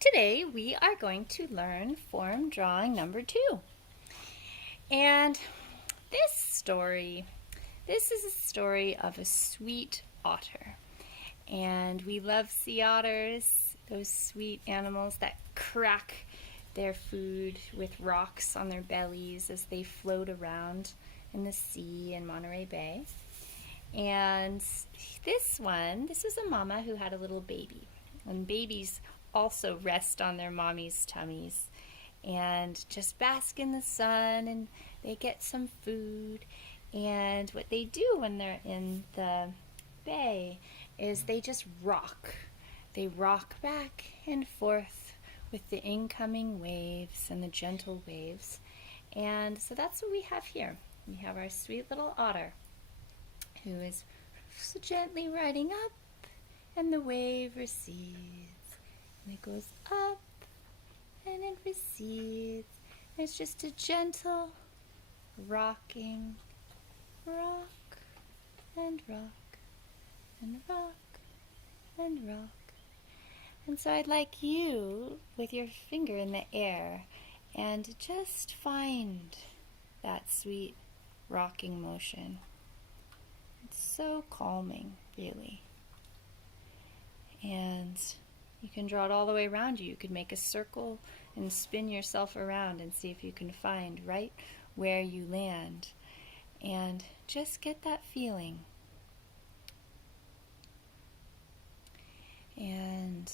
Today we are going to learn form drawing number 2. And this is a story of a sweet otter. And we love sea otters, those sweet animals that crack their food with rocks on their bellies as they float around in the sea in Monterey Bay. And this was a mama who had a little baby. And babies also rest on their mommy's tummies and just bask in the sun, and they get some food. And what they do when they're in the bay is they just rock. They rock back and forth with the incoming waves and the gentle waves. And so that's what we have here. We have our sweet little otter who is so gently riding up, and the wave recedes. And it goes up and it recedes. And it's just a gentle rocking, rock and rock and rock and rock. And so I'd like you, with your finger in the air, and just find that sweet rocking motion. It's so calming, really. And you can draw it all the way around you. You could make a circle and spin yourself around and see if you can find right where you land. And just get that feeling. And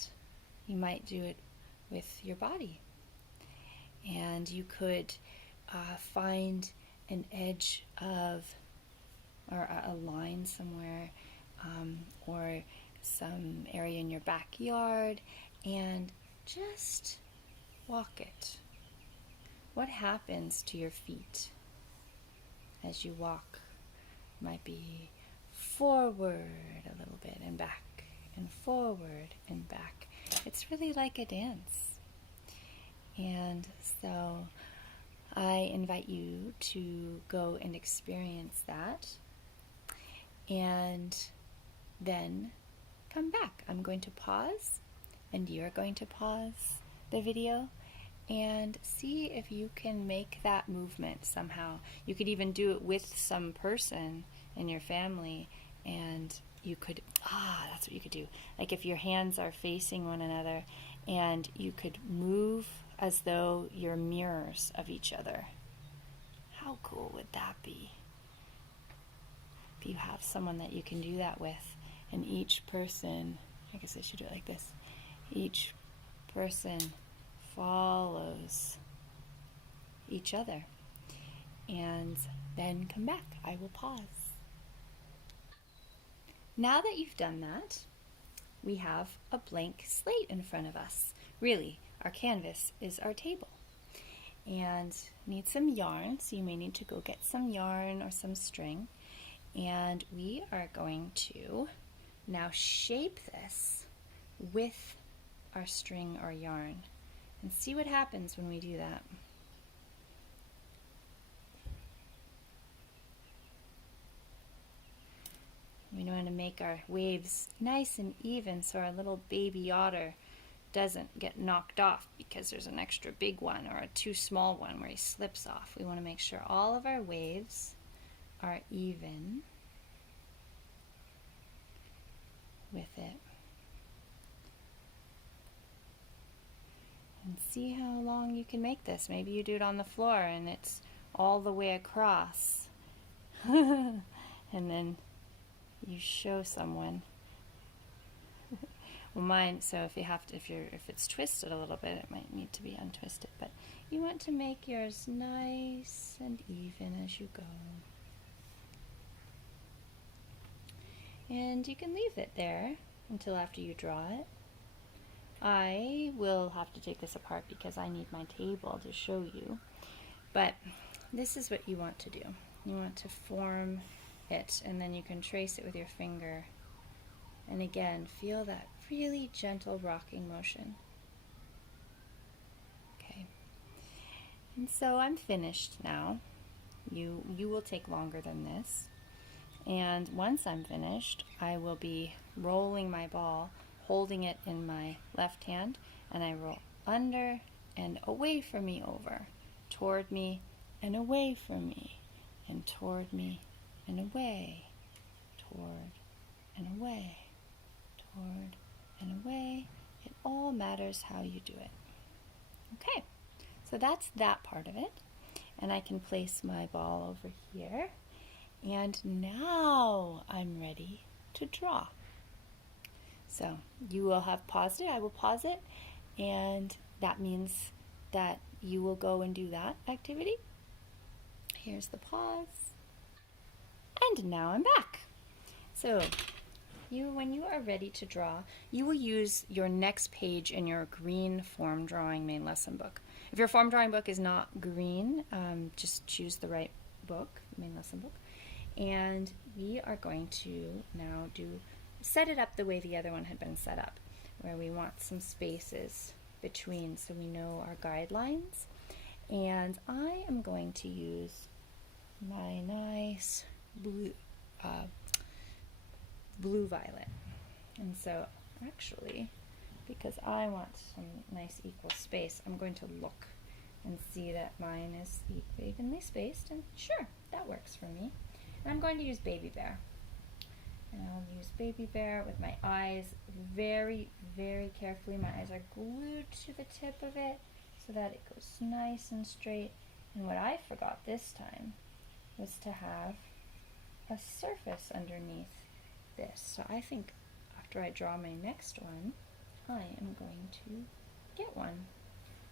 you might do it with your body. And you could find an edge of, or a line somewhere, or some area in your backyard, and just walk it. What happens to your feet as you walk? Might be forward a little bit and back and forward and back. It's really like a dance. And so I invite you to go and experience that, and then come back. I'm going to pause, and you're going to pause the video and see if you can make that movement somehow. You could even do it with some person in your family, and you could, that's what you could do. Like if your hands are facing one another, and you could move as though you're mirrors of each other. How cool would that be? If you have someone that you can do that with, and each person, I guess I should do it like this, each person follows each other. And then come back. I will pause. Now that you've done that, we have a blank slate in front of us. Really, our canvas is our table. And need some yarn, so you may need to go get some yarn or some string. And we are going to now shape this with our string or yarn, and see what happens when we do that. We want to make our waves nice and even so our little baby otter doesn't get knocked off because there's an extra big one or a too small one where he slips off. We want to make sure all of our waves are even with it. And see how long you can make this. Maybe you do it on the floor and it's all the way across. And then you show someone. Well, mine, so if it's twisted a little bit, it might need to be untwisted, but you want to make yours nice and even as you go. And you can leave it there until after you draw it. I will have to take this apart because I need my table to show you. But this is what you want to do. You want to form it, and then you can trace it with your finger. And again, feel that really gentle rocking motion. Okay. And so I'm finished now. You will take longer than this. And once I'm finished, I will be rolling my ball, holding it in my left hand, and I roll under and away from me, over, toward me and away from me, and toward me and away, toward and away, toward and away. It all matters how you do it. Okay, so that's that part of it. And I can place my ball over here. And now I'm ready to draw. So you will have paused it. I will pause it. And that means that you will go and do that activity. Here's the pause. And now I'm back. So when you are ready to draw, you will use your next page in your green form drawing main lesson book. If your form drawing book is not green, just choose the right book, main lesson book. And we are going to now set it up the way the other one had been set up, where we want some spaces between so we know our guidelines. And I am going to use my nice blue violet. And so actually, because I want some nice equal space, I'm going to look and see that mine is evenly spaced, and sure, that works for me. And I'm going to use baby bear. And I'll use baby bear with my eyes very, very carefully. My eyes are glued to the tip of it so that it goes nice and straight. And what I forgot this time was to have a surface underneath this. So I think after I draw my next one, I am going to get one.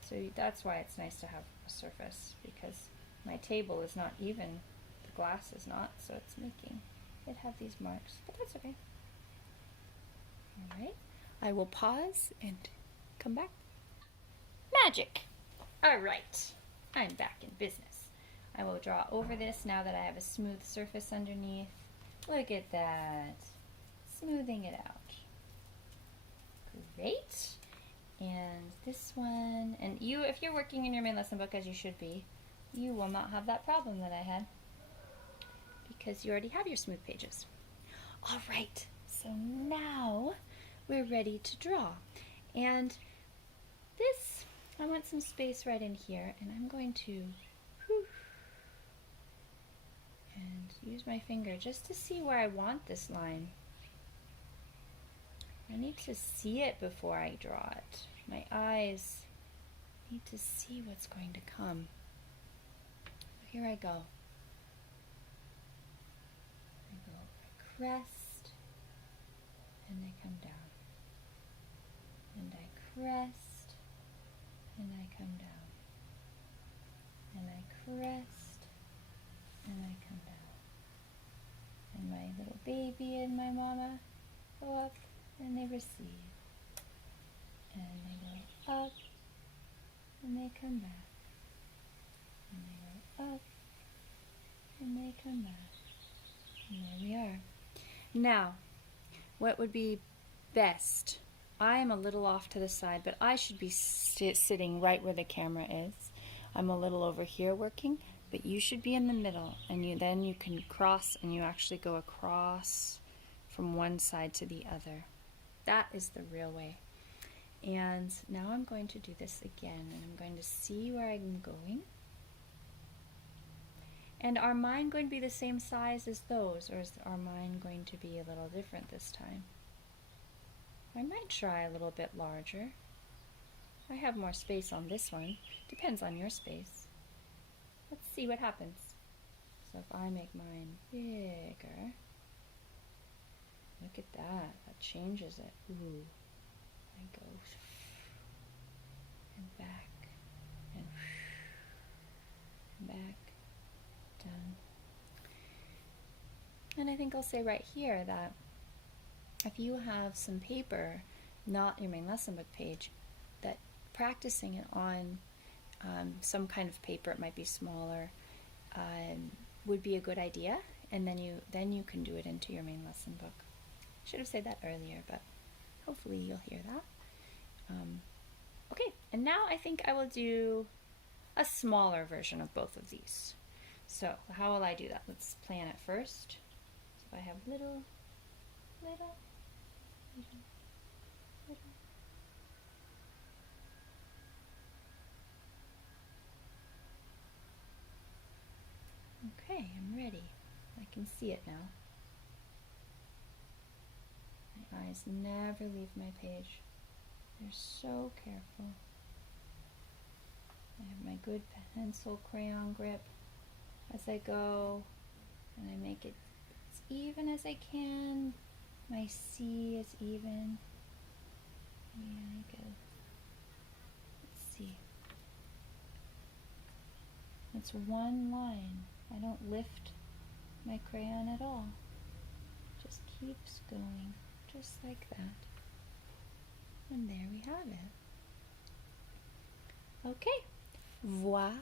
So that's why it's nice to have a surface, because my table is not even, the glass is not, so it's making it have these marks, but that's okay. All right, I will pause and come back. Magic! All right, I'm back in business. I will draw over this now that I have a smooth surface underneath. Look at that, smoothing it out. Great. And this one, and you, if you're working in your main lesson book, as you should be, you will not have that problem that I had, because you already have your smooth pages. All right, so now we're ready to draw. And this, I want some space right in here, and I'm going to and use my finger just to see where I want this line. I need to see it before I draw it. My eyes need to see what's going to come. Here I go. I go crest, and I come down. And I crest, and I come down. And I crest, and I come down. And my little baby and my mama go up, and they receive. And they go up, and they come back. And they go up, and they come back. And there we are. Now, what would be best? I am a little off to the side, but I should be sitting right where the camera is. I'm a little over here working, but you should be in the middle, and then you can cross, and you actually go across from one side to the other. That is the real way. And now I'm going to do this again, and I'm going to see where I'm going. And are mine going to be the same size as those, or is our mine going to be a little different this time? I might try a little bit larger. I have more space on this one. Depends on your space. Let's see what happens. So if I make mine bigger, look at that. That changes it. Ooh. I go and back and back, done. And I think I'll say right here that if you have some paper, not your main lesson book page, that practicing it on some kind of paper, it might be smaller, would be a good idea, and then you can do it into your main lesson book. I should have said that earlier, but hopefully you'll hear that. Okay, and now I think I will do a smaller version of both of these. So how will I do that? Let's plan it first. So if I have little, Okay, I'm ready. I can see it now. My eyes never leave my page. They're so careful. I have my good pencil crayon grip as I go, and I make it as even as I can. My C is even. Really good. Let's see. It's one line. I don't lift my crayon at all. It just keeps going, just like that. And there we have it. Okay, voila.